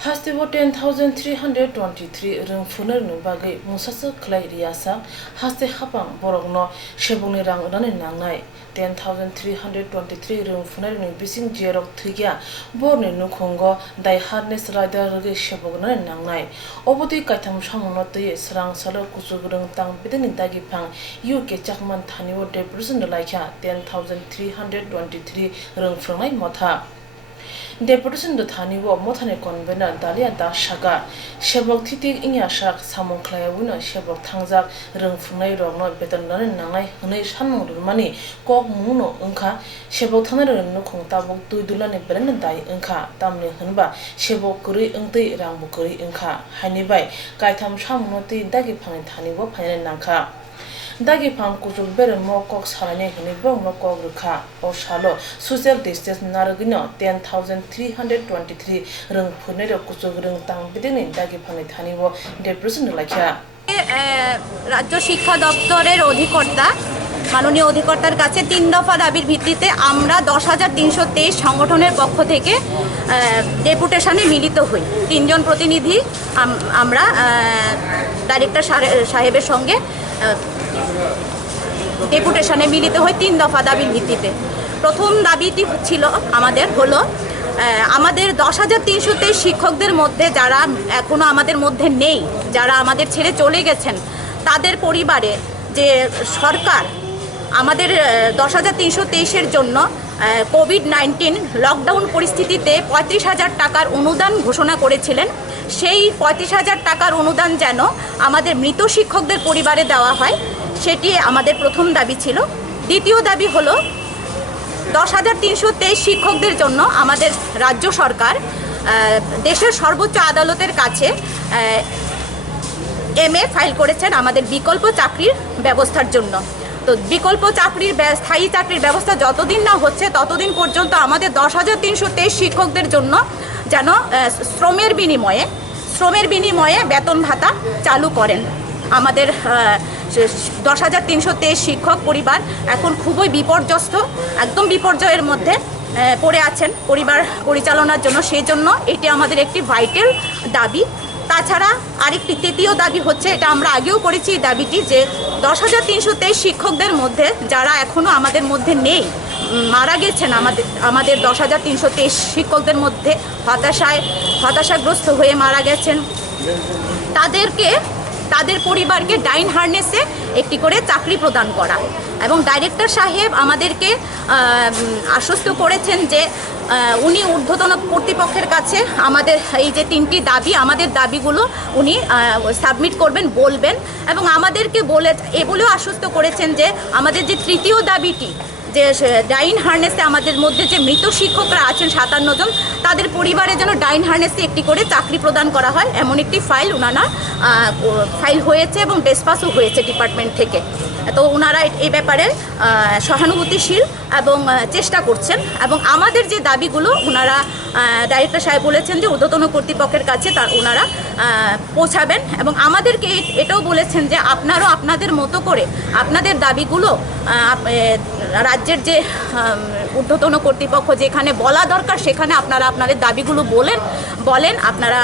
Hastibo 10,323 rung funer no bagai musasa klai riasa haste hapang borokno shebungni rang rani nangnai 10,323 rung funer no bising jerok thigya borni nukhongo dai harness rider rage shebugna nangnai obodi kaitham samungno tei srang salo kusugrung tang bidini dagi phang UK chakman thaniwo depression laikha 10,323 rung funai motha Deputation the Thaniwo Motane Convener Dalia Dashaga Shebok Titik Inya Shak Samon Clay Winner Shebok Tangzak Rung Funai Rogno Betan Nanai Hune Shannon Mani Kok Muno Unka Shebok Tanner no Kontabok Dulani Brennan Dai Unka Tamni Hunba Shebok Kuri Unti Rambukuri Unka Hanibai Gaitam Shamunoti Dagi Pan Thaniwo Payan Nanka Dagi pang kuchul bere mo kok sarane hini bong no kok rukha o shalo social distance naragino 10,323 rung phune ro kuchul rung tang bidini dagi phane thanibo depression lakha রাজ্য শিক্ষা দপ্তরের অধিকর্তা মাননীয় অধিকর্তার কাছে 3 দফা দাবির ভিত্তিতে আমরা 10,323 সংগঠনের পক্ষ থেকে ডেপুটেশনে মিলিত হই তিনজন প্রতিনিধি আমরা ডাইরেক্টর সাহেবের সঙ্গে ডেপুটেশনে মিলিত হই 3 দফা দাবির ভিত্তিতে প্রথম দাবিটি ছিল আমাদের 10,323 শিক্ষকদের মধ্যে যারা এখনো আমাদের মধ্যে নেই যারা আমাদের ছেড়ে চলে গেছেন তাদের পরিবারে যে সরকার আমাদের 10,323 এর জন্য কোভিড-19 লকডাউন পরিস্থিতিতে 35,000 টাকার অনুদান ঘোষণা করেছিলেন সেই 35,000 টাকার অনুদান যেন আমাদের মৃত শিক্ষকদের পরিবারে দেওয়া হয় সেটি আমাদের প্রথম দাবি ছিল দ্বিতীয় দাবি হলো 10,323 শিক্ষকদের জন্য আমাদের রাজ্য সরকার দেশের সর্বোচ্চ আদালতের কাছে এমএ ফাইল করেছেন আমাদের বিকল্প চাকরির ব্যবস্থার জন্য তো বিকল্প চাকরির স্থায়ী চাকরির ব্যবস্থা যতদিন না হচ্ছে ততদিন পর্যন্ত আমাদের 10,323 শিক্ষকদের জন্য যেন শ্রমের বিনিময়ে বেতন ভাতা চালু করেন আমাদের 10,323 শিক্ষক পরিবার এখন খুবই বিপর্যস্ত একদম বিপর্যয়ের মধ্যে পড়ে আছেন পরিবার পরিচালনার জন্য সেই জন্য এটি আমাদের একটি ভাইটাল দাবি তাছাড়া আরেকটি তৃতীয় দাবি হচ্ছে এটা আমরা আগেও করেছি দাবিটি যে 10,323 শিক্ষকদের মধ্যে যারা এখনো আমাদের মধ্যে নেই মারা গেছেন আমাদের 10,323 শিক্ষকদের মধ্যে হতাশাগ্রস্ত হয়ে মারা গেছেন তাদের পরিবারকে ডাইন হার্নেসে একটি করে চাকরি প্রদান করা এবং ডাইরেক্টর সাহেব আমাদেরকে আশ্বস্ত করেছেন যে উনি ঊর্ধ্বতন কর্তৃপক্ষের কাছে আমাদের এই যে 3টি দাবি আমাদের দাবিগুলো উনি সাবমিট করবেন বলবেন এবং আমাদেরকে বলেও আশ্বস্ত করেছেন যে আমাদের যে তৃতীয় দাবিটি যে ডাইন হার্নেসে আমাদের মধ্যে যে মৃত শিক্ষকরা আছেন 57 জন তাদের পরিবারে যেন ডাইন হার্নেসে একটি করে চাকরি প্রদান করা হয় এমন একটি ফাইল হয়েছে এবং ডিসপাসও হয়েছে ডিপার্টমেন্ট থেকে তো ওনারা এই ব্যাপারে সহানুভূতিশীল এবং চেষ্টা করছেন এবং আমাদের যে দাবিগুলো ওনারা ডাইরেক্টর সাহেব বলেছেন যে ঊর্ধ্বতন কর্তৃপক্ষের কাছে ওনারা পৌঁছাবেন এবং আমাদেরকে এটাও বলেছেন যে আপনারাও আপনাদের মতো করে আপনাদের দাবিগুলো রাজ্যের যে ঊর্ধ্বতন কর্তৃপক্ষ যেখানে বলা দরকার সেখানে আপনারা আপনাদের দাবিগুলো বলেন আপনারা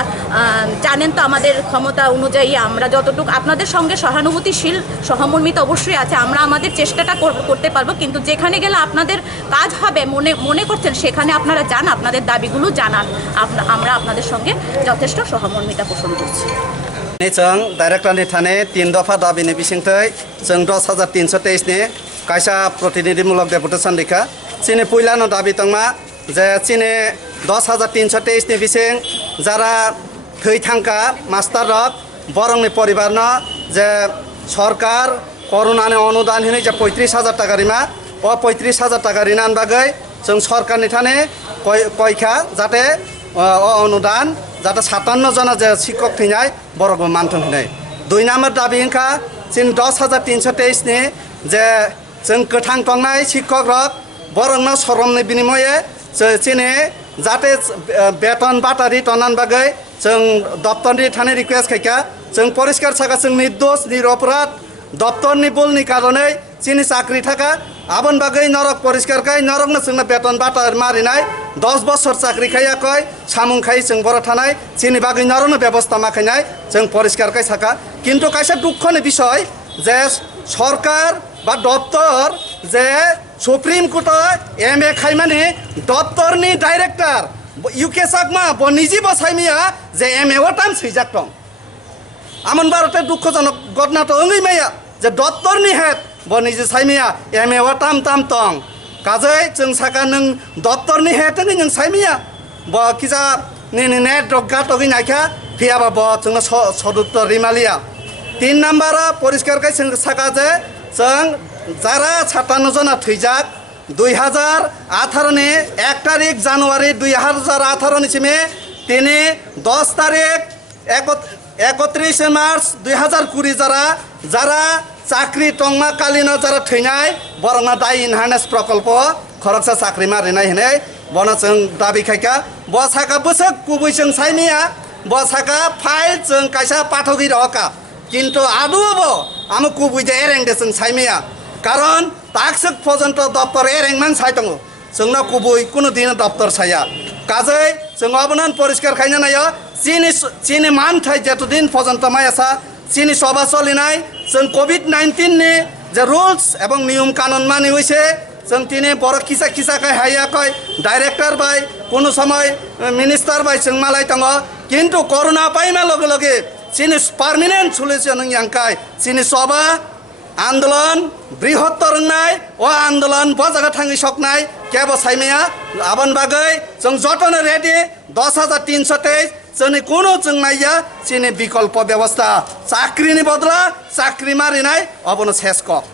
জানেন তো আমাদের ক্ষমতা অনুযায়ী আমরা যতটুকু আপনাদের সঙ্গে সহানুভূতিশীল সহমর্মিত অবশ্যই আছে আমরা আমাদের চেষ্টাটা করতে পারবো কিন্তু যেখানে গেলে আপনাদের কাজ হবে মনে করছেন সেখানে আপনারা যান আপনাদের দাবিগুলো জানান আমরা আপনাদের সঙ্গে যথেষ্ট সহমর্মিতা পোষণ করছি जों डाइरेक्टरनि थाने 3 दफा दाबिनि बिसिंथै जों 10,323 नि कायसा प्रतिनिधिमूलक डेपुटेशन लिखा चिनि पहिलानो दाबि दंमा जे चिनि 10,323 नि बिसिं जारा थैथांका मास्टार रक बरंनि परिवारनो जे सरकार करोनानि अनुदान होनो जे 35,000 टाका रिमा ओ 35,000 टाका रिनान बागै जों सरकारनि थाने कयखा जाते अनुदान जाते 57 जना जे शिक्षक थैनाय बरगो मानथों होनाय 2 नम्बर दाबि ओंखा जों 10,323 नि जे जों गोथां दंनाय शिक्षक रक बरंनो सरमनि बिनिमये चिनि जाते बेतन बाटारि तनान बागै जों दप्तरनि थाने रिक्वेस्ट खायखा जों परिष्कार साखा जों निर्दोष निरपराध दप्तरनि भुलनि कारणे চিনি চাকরি থাকা আবন বাগৈ নরক পরিষ্কার খাই নরকনো जोंनो বেতন বাটা মারিনাय 10 বছর চাকরি খাইয়া কয় সামুং খাই जों बर थानाय চিনি বাগৈ নরকনো ব্যবস্থা মাখাইনাय जों পরিষ্কার খাই থাকা কিন্তু কাইসা দুঃখনি বিষয় যে সরকার বা দপ্তর যে সুপ্রিম কোর্ট এমএ খাইমানি দপ্তরনি ডাইরেক্টর ইউকে সাকমা বনিজি বসাইমিয়া যে এমএ ওটাম সৈজাক দं আমন ভারতে দুঃখজনক ঘটনা তো ওই মাইয়া যে দপ্তরনি হেড বনিজি সাইমিয়া এমএ ওটাম তাম দं কাজै जों साका नों दप्तरनि हेडनि नों साइमिया ब किजा नि नेट डग्गा टगि नायखा फियाबा ब जोंनो सदुत्तर रिमालिया 3 नाम्बारा परिष्कार खाय जों साका जे जों যারা 57 जना थैजाक 2018 नि 1 तारिख জানুয়ারি 2018 নিছিমে তিনি 10 তারিখ 31 মার্চ 2020 যারা চাকরি টংমা কালীন যারা থৈনাय বরংনা দাই ইনহানেস প্রকল্প খরকসা চাকরি মারিনাय হেনে বনা जों दाबि खायका बसाका बोसक कुबै जों साइमिया बसाका फाइल जों कायसा पाठगि रहका কিন্তু আদুবো আমি কুবুই দে এরেং দে जों साइमिया কারণ তাকসক পর্যন্ত দপ্তর এরেংমান সাইতং जोंना कुबुई কোনো দিন দপ্তর সাইয়া কাজै जों অবনান পরিষ্কার খাইনা নায় চিনি মান থাই যতদিন পর্যন্ত মায়াসা চিনি সভা চলিনাय जों কোভিড-19 नि যে রুলস এবং নিয়ম কানুন মানি হইছে जों তিনি বড় কিসা কাই হাইয়া কয় ডাইরেক্টর বাই কোনো সময় মিনিস্টার বাই जों মালাই দङ কিন্তু করোনা পাইমা লগে লগে চিনি পার্মানেন্ট সলিউশন ইয়াংকাই চিনি সভা আন্দোলন বৃহত্তর নাই ও আন্দোলন বজাगा थाङै सकनाय केबो साइमिया आबन बागै जों जटनो रेडी 10323 जोंनि कोनो जों नाया चिनि विकल्प व्यवस्था चाकरिनि बदला चाकरि मारिनाय अबनो सेस कक